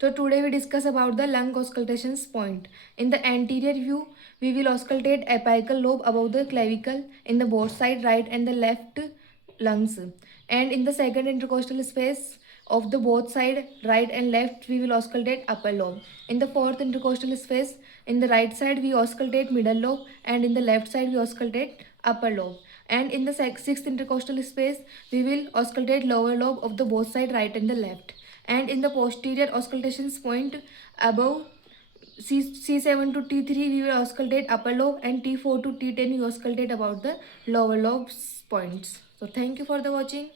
So today we discuss about the lung auscultations point. In the anterior view, we will auscultate apical lobe above the clavicle in the both side right and the left lungs. And in the second intercostal space of the both side right and left, we will auscultate upper lobe. In the fourth intercostal space, in the right side we auscultate middle lobe, and in the left side we auscultate upper lobe. And in the sixth intercostal space, we will auscultate lower lobe of the both side right and the left. And in the posterior auscultations point above C7 to T3, we will auscultate upper lobe, and T4 to T10 we auscultate about the lower lobe points. So thank you for the watching.